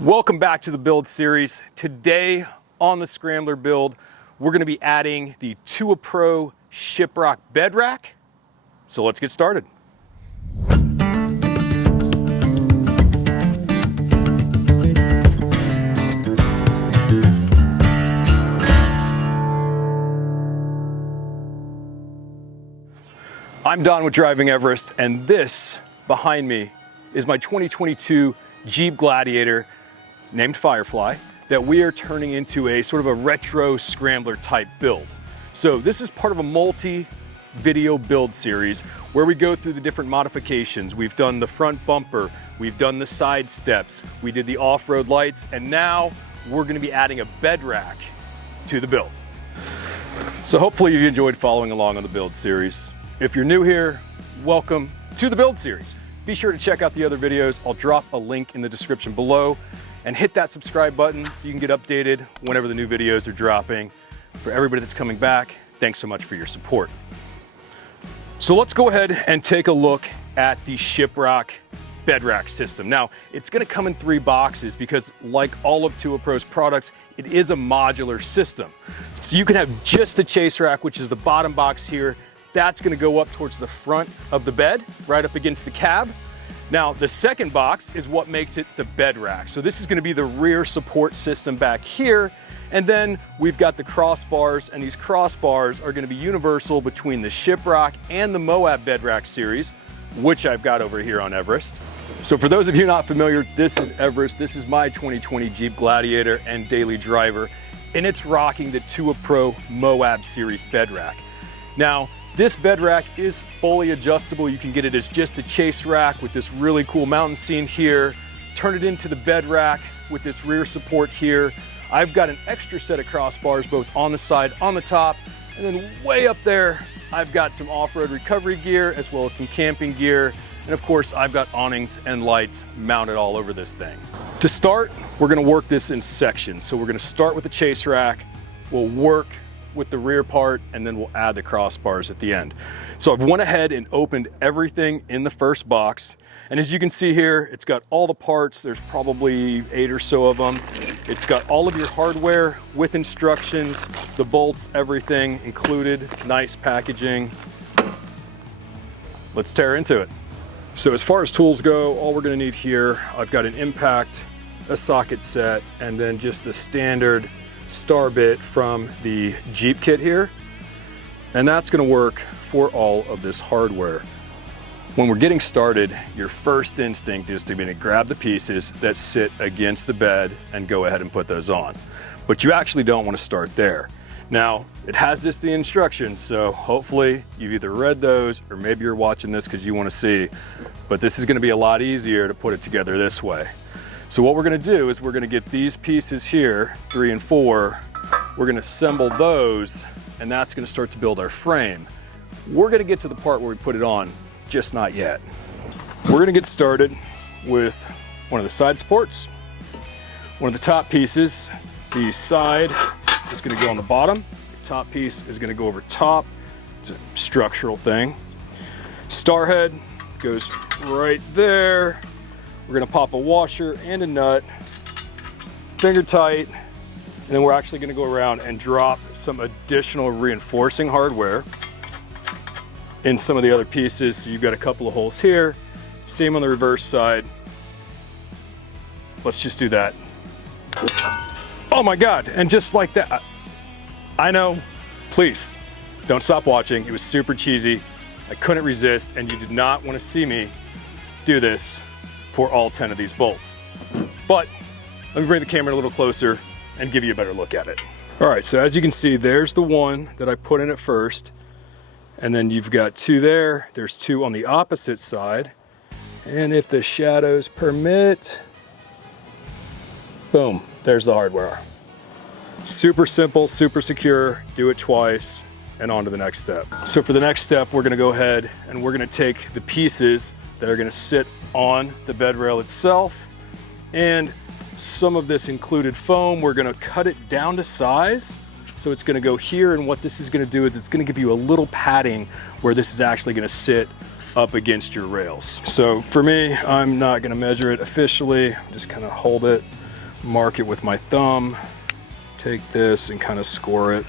Welcome back to the build series. Today on the Scrambler build, we're going to be adding the TUWA Pro Shiprock bed rack. So let's get started. I'm Don with Driving Everest, and this behind me is my 2022 Jeep Gladiator named Firefly that we are turning into a sort of a retro scrambler type build. So this is part of a multi-video build series where we go through the different modifications. We've done the front bumper, we've done the side steps, we did the off-road lights, and now we're going to be adding a bed rack to the build. So hopefully you enjoyed following along on the build series. If you're new here, welcome to the build series. Be sure to check out the other videos. I'll drop a link in the description below and hit that subscribe button so you can get updated whenever the new videos are dropping. For everybody that's coming back, thanks so much for your support. So let's go ahead and take a look at the Shiprock bed rack system. Now, it's gonna come in 3 boxes because like all of TUWA Pro's products, it is a modular system. So you can have just the chase rack, which is the bottom box here. That's gonna go up towards the front of the bed, right up against the cab. Now, the second box is what makes it the bed rack. So this is gonna be the rear support system back here. And then we've got the crossbars, and these crossbars are gonna be universal between the Shiprock and the Moab bed rack series, which I've got over here on Everest. So for those of you not familiar, this is Everest. This is my 2020 Jeep Gladiator and daily driver, and it's rocking the TUWA Pro Moab series bed rack. Now, this bed rack is fully adjustable. You can get it as just a chase rack with this really cool mountain scene here, turn it into the bed rack with this rear support here. I've got an extra set of crossbars both on the side, on the top, and then way up there, I've got some off-road recovery gear as well as some camping gear. And of course, I've got awnings and lights mounted all over this thing. To start, we're gonna work this in sections. So we're gonna start with the chase rack, we'll work with the rear part, and then we'll add the crossbars at the end. So I've went ahead and opened everything in the first box. And as you can see here, it's got all the parts. There's probably 8 or so of them. It's got all of your hardware with instructions, the bolts, everything included, nice packaging. Let's tear into it. So as far as tools go, all we're gonna need here, I've got an impact, a socket set, and then just the standard star bit from the Jeep kit here. And that's gonna work for all of this hardware. When we're getting started, your first instinct is to grab the pieces that sit against the bed and go ahead and put those on. But you actually don't wanna start there. Now, it has just the instructions, so hopefully you've either read those or maybe you're watching this because you wanna see, but this is gonna be a lot easier to put it together this way. So what we're gonna do is we're gonna get these pieces here, 3 and 4, we're gonna assemble those, and that's gonna start to build our frame. We're gonna get to the part where we put it on, just not yet. We're gonna get started with one of the side supports, one of the top pieces. The side is gonna go on the bottom, the top piece is gonna go over top. It's a structural thing. Star head goes right there. We're gonna pop a washer and a nut, finger tight, and then we're actually gonna go around and drop some additional reinforcing hardware in some of the other pieces. So you've got a couple of holes here, same on the reverse side. Let's just do that. Oh my God, and just like that. I know, please, don't stop watching. It was super cheesy. I couldn't resist, and you did not wanna see me do this for all 10 of these bolts. But let me bring the camera a little closer and give you a better look at it. All right, so as you can see, there's the one that I put in at first, and then you've got 2 there. There's 2 on the opposite side. And if the shadows permit, boom, there's the hardware. Super simple, super secure, do it twice, and on to the next step. So for the next step, we're gonna go ahead and we're gonna take the pieces that are gonna sit on the bed rail itself, and some of this included foam. We're gonna cut it down to size, so it's gonna go here, and what this is gonna do is it's gonna give you a little padding where this is actually gonna sit up against your rails. So for me, I'm not gonna measure it officially, just kind of hold it mark it with my thumb, take this and kind of score it.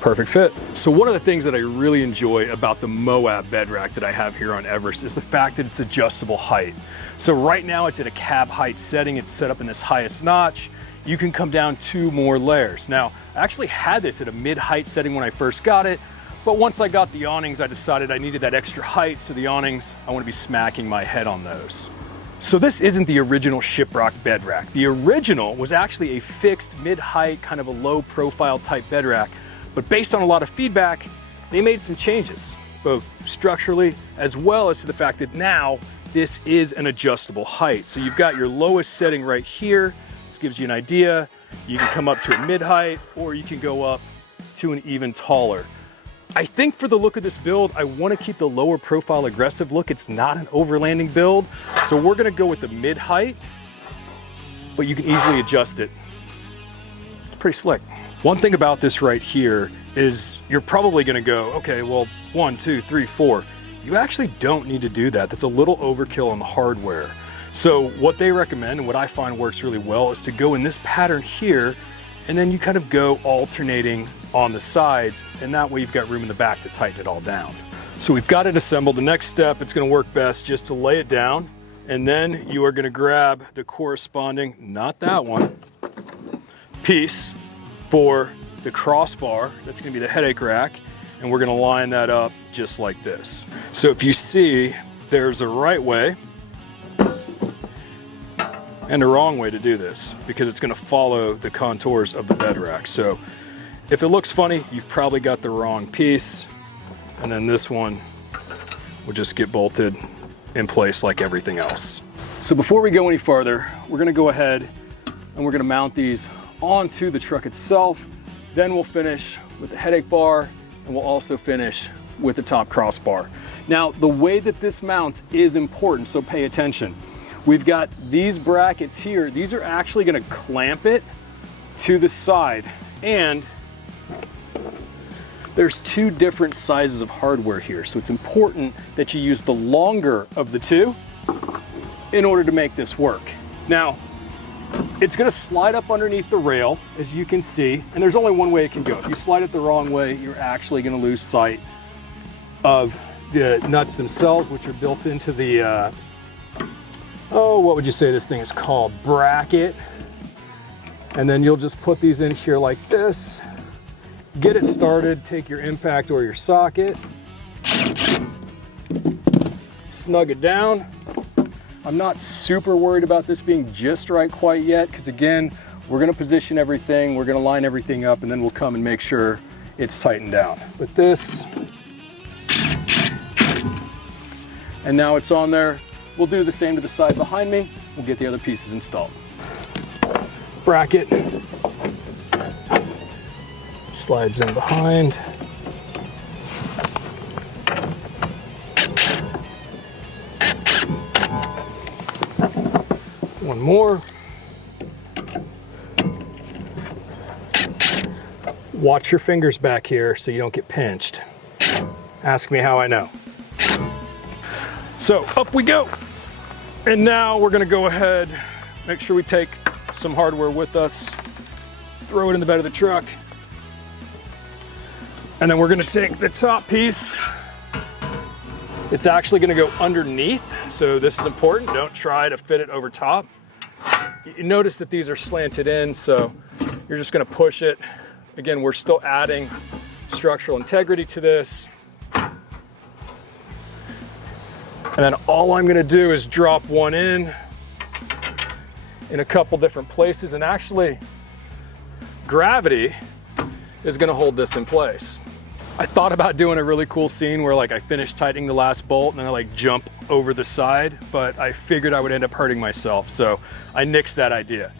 Perfect fit. So one of the things that I really enjoy about the Moab bed rack that I have here on Everest is the fact that it's adjustable height. So right now it's at a cab height setting. It's set up in this highest notch. You can come down 2 more layers. Now, I actually had this at a mid-height setting when I first got it, but once I got the awnings, I decided I needed that extra height, so the awnings, I want to be smacking my head on those. So this isn't the original Shiprock bed rack. The original was actually a fixed mid-height, kind of a low-profile type bed rack, but based on a lot of feedback, they made some changes, both structurally as well as to the fact that now this is an adjustable height. So you've got your lowest setting right here. This gives you an idea. You can come up to a mid-height, or you can go up to an even taller. I think for the look of this build, I want to keep the lower profile aggressive look. It's not an overlanding build, so we're going to go with the mid-height, but you can easily adjust it. It's pretty slick. One thing about this right here is you're probably going to go, okay, well, 1, 2, 3, 4. You actually don't need to do that. That's a little overkill on the hardware. So what they recommend, and what I find works really well, is to go in this pattern here, and then you kind of go alternating on the sides, and that way you've got room in the back to tighten it all down. So we've got it assembled. The next step, it's going to work best just to lay it down, and then you are going to grab the corresponding, not that one, piece for the crossbar. That's going to be the headache rack, and we're going to line that up just like this. So if you see, there's a right way and a wrong way to do this, because it's going to follow the contours of the bed rack. So if it looks funny, you've probably got the wrong piece, and then this one will just get bolted in place like everything else. So before we go any farther, we're going to go ahead and we're going to mount these onto the truck itself. Then we'll finish with the headache bar, and we'll also finish with the top crossbar. Now, the way that this mounts is important, so pay attention. We've got these brackets here. These are actually going to clamp it to the side, and there's 2 different sizes of hardware here, so it's important that you use the longer of the 2 in order to make this work. Now, it's going to slide up underneath the rail, as you can see, and there's only one way it can go. If you slide it the wrong way, you're actually going to lose sight of the nuts themselves, which are built into the, what would you say this thing is called? Bracket. And then you'll just put these in here like this, get it started, take your impact or your socket, snug it down. I'm not super worried about this being just right quite yet, because again, we're going to position everything, we're going to line everything up, and then we'll come and make sure it's tightened down. But this, and now it's on there. We'll do the same to the side behind me. We'll get the other pieces installed. Bracket slides in behind. One more. Watch your fingers back here so you don't get pinched. Ask me how I know. So up we go. And now we're gonna go ahead, make sure we take some hardware with us, throw it in the bed of the truck, and then we're gonna take the top piece. It's actually gonna go underneath, so this is important. Don't try to fit it over top. You notice that these are slanted in, so you're just gonna push it. Again, we're still adding structural integrity to this. And then all I'm gonna do is drop one in a couple different places, and actually gravity is gonna hold this in place. I thought about doing a really cool scene where like I finished tightening the last bolt and then I like jump over the side, but I figured I would end up hurting myself, so I nixed that idea.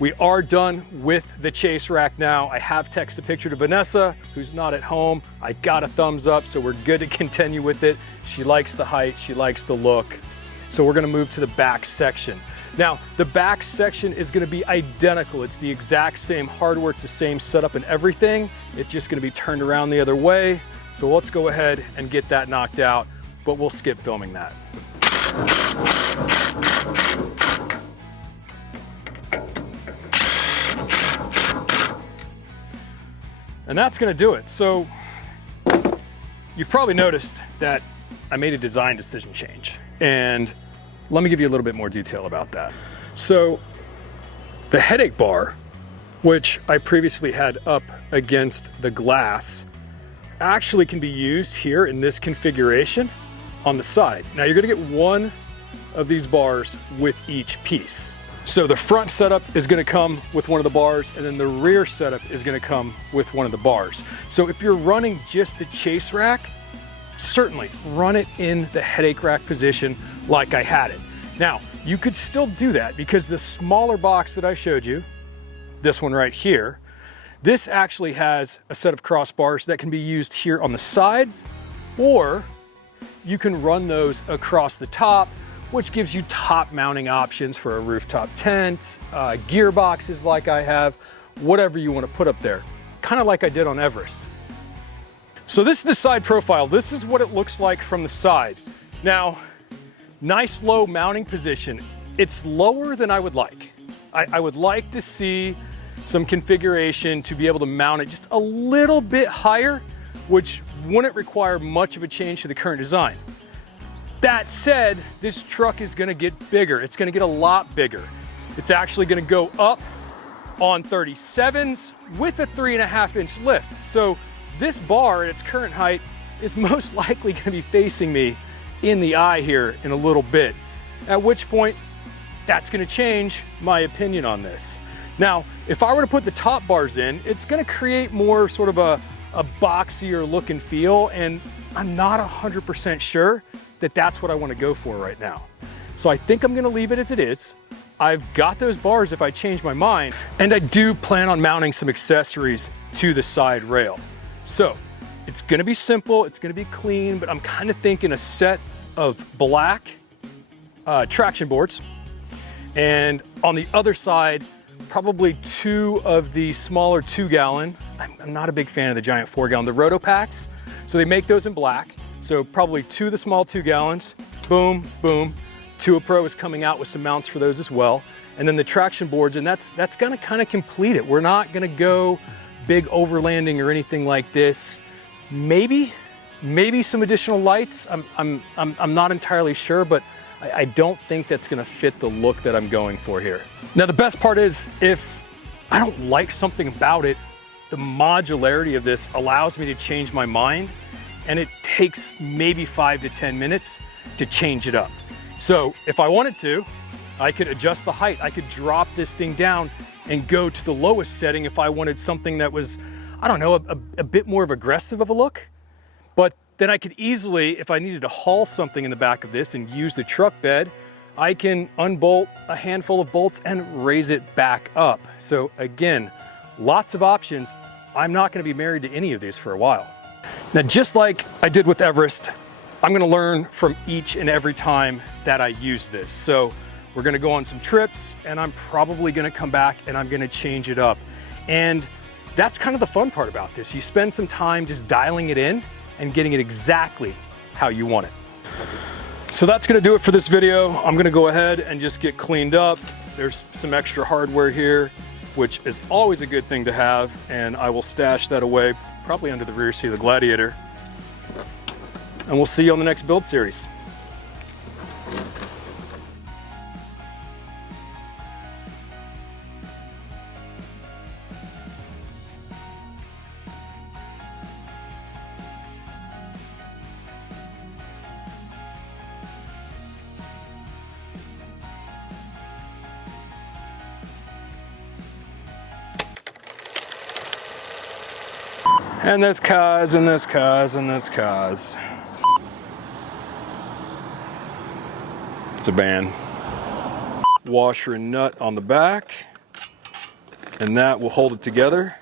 We are done with the chase rack now. I have texted a picture to Vanessa, who's not at home. I got a thumbs up, so we're good to continue with it. She likes the height, she likes the look. So we're gonna move to the back section. Now, the back section is gonna be identical. It's the exact same hardware, it's the same setup and everything. It's just gonna be turned around the other way. So let's go ahead and get that knocked out, but we'll skip filming that. And that's gonna do it. So you've probably noticed that I made a design decision change. And let me give you a little bit more detail about that. So the headache bar, which I previously had up against the glass, actually can be used here in this configuration on the side. Now you're gonna get one of these bars with each piece. So the front setup is gonna come with one of the bars, and then the rear setup is gonna come with one of the bars. So if you're running just the chase rack, certainly run it in the headache rack position like I had it. Now, you could still do that because the smaller box that I showed you, this one right here, this actually has a set of crossbars that can be used here on the sides, or you can run those across the top, which gives you top mounting options for a rooftop tent, gearboxes like I have, whatever you want to put up there, kind of like I did on Everest. So this is the side profile. This is what it looks like from the side. Now, nice low mounting position. It's lower than I would like. I would like to see some configuration to be able to mount it just a little bit higher, which wouldn't require much of a change to the current design. That said, this truck is gonna get bigger. It's gonna get a lot bigger. It's actually gonna go up on 37s with a 3.5-inch lift. So this bar at its current height is most likely gonna be facing me in the eye here in a little bit, at which point that's gonna change my opinion on this. Now, if I were to put the top bars in, it's gonna create more sort of a boxier look and feel, and I'm not 100% sure that that's what I want to go for right now. So I think I'm gonna leave it as it is. I've got those bars if I change my mind, and I do plan on mounting some accessories to the side rail. So it's gonna be simple, it's gonna be clean, but I'm kind of thinking a set of black traction boards, and on the other side, probably 2 of the smaller 2-gallon. I'm not a big fan of the giant 4-gallon, the Rotopax. So they make those in black. So probably 2 of the small 2-gallons, boom, boom. TUWA Pro is coming out with some mounts for those as well. And then the traction boards, and that's gonna kind of complete it. We're not gonna go big overlanding or anything like this. Maybe some additional lights. I'm not entirely sure, but I don't think that's gonna fit the look that I'm going for here. Now the best part is, if I don't like something about it, the modularity of this allows me to change my mind, and it takes maybe 5 to 10 minutes to change it up. So if I wanted to, I could adjust the height. I could drop this thing down and go to the lowest setting if I wanted something that was, I don't know, a bit more of aggressive of a look. But then I could easily, if I needed to haul something in the back of this and use the truck bed, I can unbolt a handful of bolts and raise it back up. So again, lots of options. I'm not gonna be married to any of these for a while. Now, just like I did with Everest, I'm gonna learn from each and every time that I use this. So we're gonna go on some trips, and I'm probably gonna come back and I'm gonna change it up. And that's kind of the fun part about this. You spend some time just dialing it in and getting it exactly how you want it. So that's gonna do it for this video. I'm gonna go ahead and just get cleaned up. There's some extra hardware here, which is always a good thing to have, and I will stash that away, probably under the rear seat of the Gladiator. And we'll see you on the next build series. And this cars, and this cars, and this cars. It's a band. Washer and nut on the back, and that will hold it together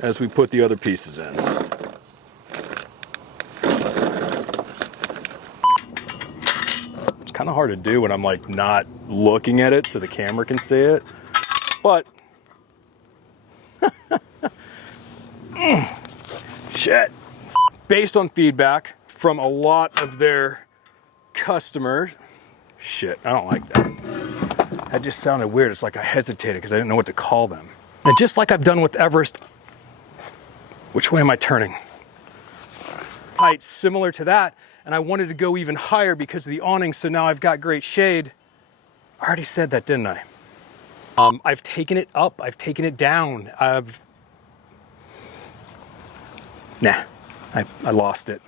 as we put the other pieces in. It's kind of hard to do when I'm like not looking at it so the camera can see it, but shit. Based on feedback from a lot of their customer, shit, I don't like that. That just sounded weird. It's like I hesitated because I didn't know what to call them. And just like I've done with Everest, which way am I turning? Height similar to that, and I wanted to go even higher because of the awning, so now I've got great shade. I already said that, didn't I? I've taken it up, I've taken it down, I lost it.